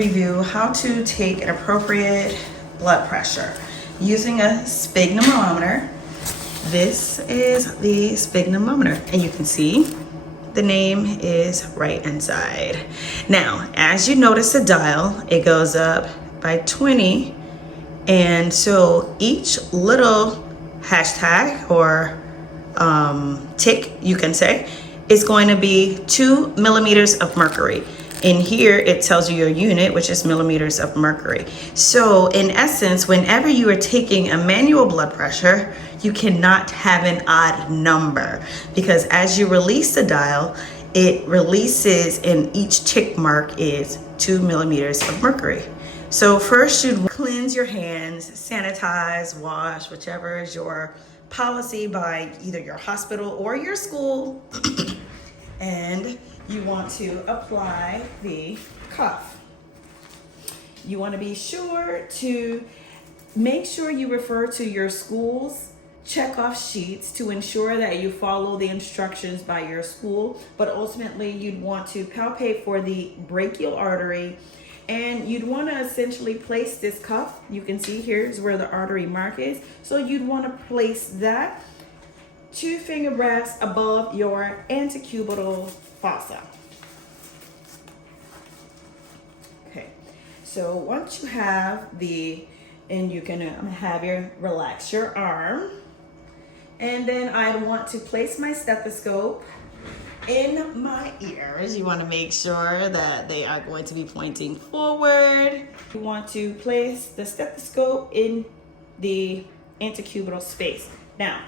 review how to take an appropriate blood pressure using a sphygmomanometer. This is the sphygmomanometer, and you can see the name is right inside. Now, as you notice the dial, it goes up by 20, and so each little hashtag or tick, you can say, is going to be 2 millimeters of mercury. In here, it tells you your unit, which is millimeters of mercury. So in essence, whenever you are taking a manual blood pressure, you cannot have an odd number, because as you release the dial, it releases and each tick mark is 2 millimeters of mercury. So first you'd cleanse your hands, sanitize, wash, whichever is your policy by either your hospital or your school. And you want to apply the cuff. You want to be sure to make sure you refer to your school's checkoff sheets to ensure that you follow the instructions by your school. But ultimately, you'd want to palpate for the brachial artery, and you'd want to essentially place this cuff. You can see here's where the artery mark is. So you'd want to place that 2 finger breaths above your antecubital fossa. Okay, so once you have and you can have relax your arm. And then I want to place my stethoscope in my ears. You want to make sure that they are going to be pointing forward. You want to place the stethoscope in the antecubital space. Now,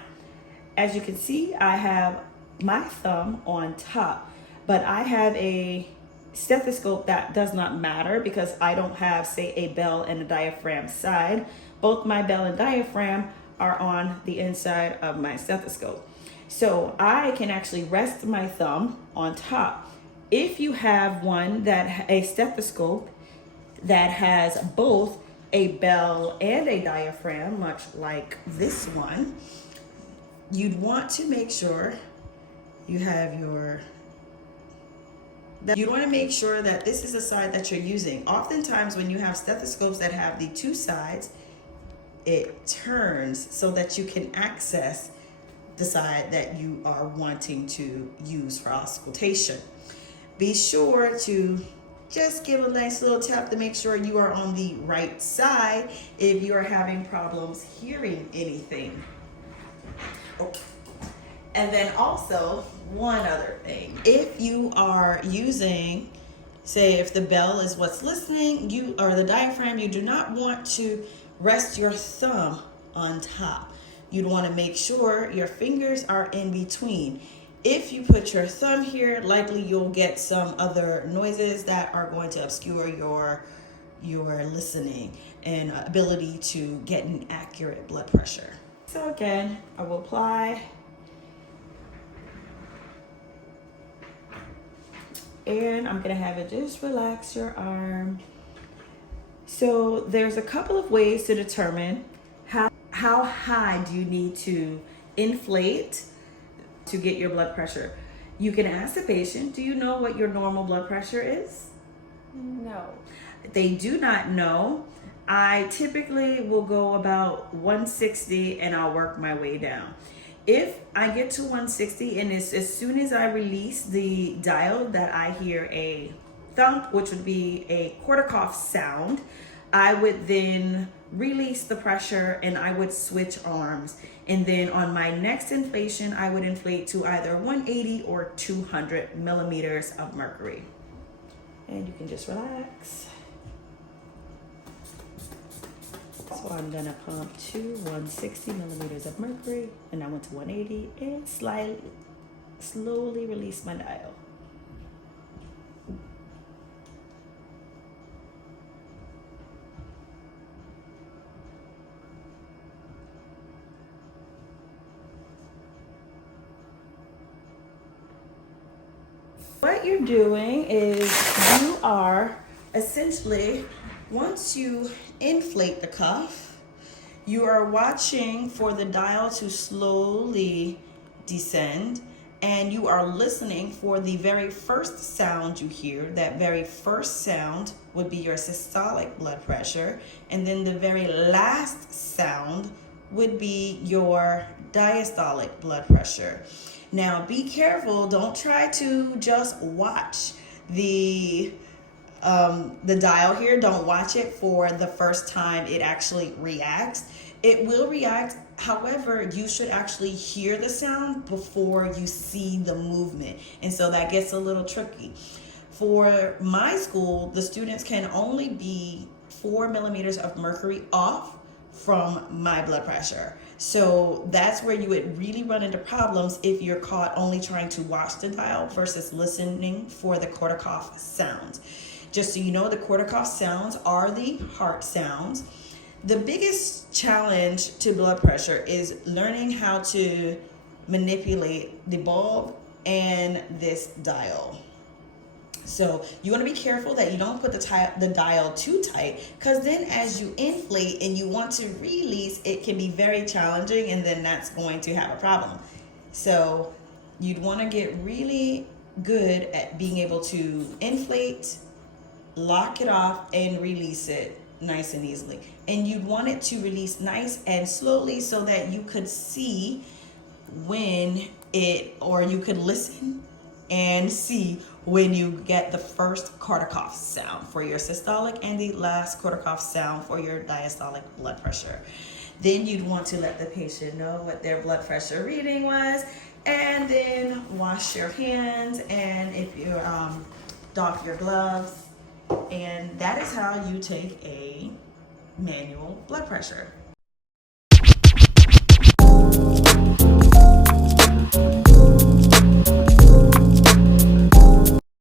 as you can see, I have my thumb on top, but I have a stethoscope that does not matter because I don't have, say, a bell and a diaphragm side. Both my bell and diaphragm are on the inside of my stethoscope. So I can actually rest my thumb on top. If you have a stethoscope that has both a bell and a diaphragm, much like this one, you'd want to make sure you have you'd want to make sure that this is the side that you're using. Oftentimes when you have stethoscopes that have the 2 sides, it turns so that you can access the side that you are wanting to use for auscultation. Be sure to just give a nice little tap to make sure you are on the right side if you are having problems hearing anything. Okay. And then also, one other thing, if you are using, say, if the bell is what's listening, or the diaphragm, you do not want to rest your thumb on top. You'd want to make sure your fingers are in between. If you put your thumb here, likely you'll get some other noises that are going to obscure your listening and ability to get an accurate blood pressure. So again, I will apply. And I'm gonna have it just relax your arm. So there's a couple of ways to determine how high do you need to inflate to get your blood pressure. You can ask the patient, do you know what your normal blood pressure is? No. They do not know. I typically will go about 160 and I'll work my way down. If I get to 160 and it's as soon as I release the dial that I hear a thump, which would be a Korotkoff sound, I would then release the pressure and I would switch arms. And then on my next inflation, I would inflate to either 180 or 200 millimeters of mercury. And you can just relax. So I'm gonna pump to 160 millimeters of mercury, and I went to 180 and slowly release my dial. What you're doing is you are essentially, once you inflate the cuff, you are watching for the dial to slowly descend and you are listening for the very first sound you hear. That very first sound would be your systolic blood pressure, and then the very last sound would be your diastolic blood pressure. Now be careful, don't try to just watch the dial here. Don't watch it for the first time it actually reacts. It will react, however, you should actually hear the sound before you see the movement. And so that gets a little tricky. For my school, the students can only be 4 millimeters of mercury off from my blood pressure. So that's where you would really run into problems if you're caught only trying to watch the dial versus listening for the Korotkoff sounds. Just so you know, the Korotkoff sounds are the heart sounds. The biggest challenge to blood pressure is learning how to manipulate the bulb and this dial. So you want to be careful that you don't put the dial too tight, because then as you inflate and you want to release, it can be very challenging, and then that's going to have a problem. So you'd want to get really good at being able to inflate, lock it off, and release it nice and easily. And you'd want it to release nice and slowly so that you could see when it, or you could listen and see when you get the first Korotkoff sound for your systolic and the last Korotkoff sound for your diastolic blood pressure. Then you'd want to let the patient know what their blood pressure reading was, and then wash your hands, and if you doff your gloves. And that is how you take a manual blood pressure.